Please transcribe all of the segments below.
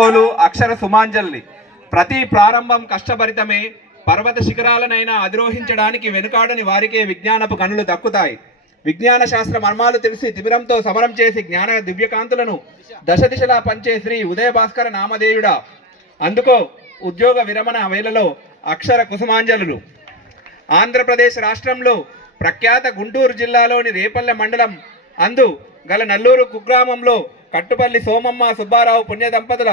వీడ్కోలు అక్షర సుమాంజలి. ప్రతి ప్రారంభం కష్టభరితమే. పర్వత శిఖరాలనైనా అధిరోహించడానికి వెనుకాడని వారికే విజ్ఞానపు కనులు దక్కుతాయి. విజ్ఞాన శాస్త్ర మర్మాలు తెలిసి తిమిరంతో సమరం చేసి జ్ఞాన దివ్యకాంతులను దశ దిశలా పంచే శ్రీ ఉదయభాస్కర నామధేయుడా, అందుకో ఉద్యోగ విరమణ వేళలో అక్షర కుసుమాంజలు. ఆంధ్రప్రదేశ్ రాష్ట్రంలో ప్రఖ్యాత గుంటూరు జిల్లాలోని రేపల్లె మండలం అందు గల నల్లూరు కుగ్రామంలో కట్టుపల్లి సోమమ్మ సుబ్బారావు పుణ్య దంపతుల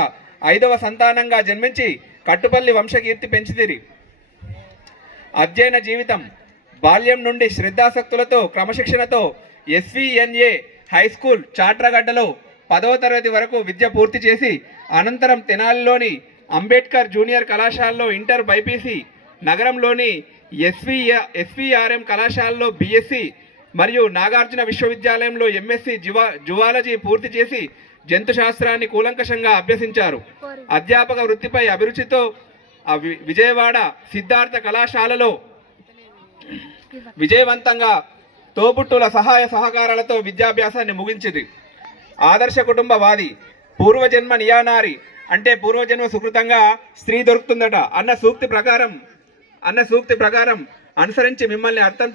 5వ సంతానంగా జన్మించి కట్టుపల్లి వంశకీర్తి పెంచితిరి. అధ్యయన జీవితం. బాల్యం నుండి శ్రద్ధాసక్తులతో క్రమశిక్షణతో ఎస్విఎన్ఏ హై స్కూల్ చాట్రగడ్డలో 10వ తరగతి వరకు విద్య పూర్తి చేసి అనంతరం తెనాలిలోని అంబేద్కర్ జూనియర్ కళాశాలలో ఇంటర్ బైపీసీ, నగరంలోని ఎస్విఆర్ఎం కళాశాలలో బీఎస్సీ మరియు నాగార్జున విశ్వవిద్యాలయంలో ఎంఎస్సీ జువాలజీ పూర్తి చేసి జంతు శాస్త్రాన్ని కూలంకషంగా అభ్యసించారు. అధ్యాపక వృత్తిపై అభిరుచితో విజయవాడ సిద్ధార్థ కళాశాలలో విజయవంతంగా తోబుట్టుల సహాయ సహకారాలతో విద్యాభ్యాసాన్ని ముగించింది. ఆదర్శ కుటుంబవాది. పూర్వజన్మ నియానారి అంటే పూర్వజన్మ సుకృతంగా స్త్రీ దొరుకుతుందట అన్న సూక్తి ప్రకారం అనుసరించి మిమ్మల్ని అర్థం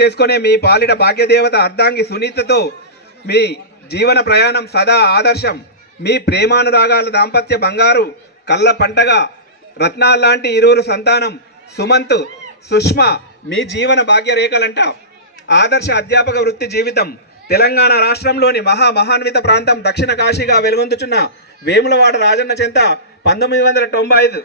చేసుకొని మీ పాలిట భాగ్యదేవత అర్ధాంగి సునీతతో మీ జీవన ప్రయాణం సదా ఆదర్శం. మీ ప్రేమానురాగాల దాంపత్య బంగారు కళ్ళ పంటగా రత్నాల్లాంటి ఇరువురు సంతానం సుమంత్, సుష్మా మీ జీవన భాగ్యరేఖలంట. ఆదర్శ అధ్యాపక వృత్తి జీవితం. తెలంగాణ రాష్ట్రంలోని మహాన్విత ప్రాంతం దక్షిణ కాశీగా వెలుగొందుచున్న వేములవాడ రాజన్న చెంత 1995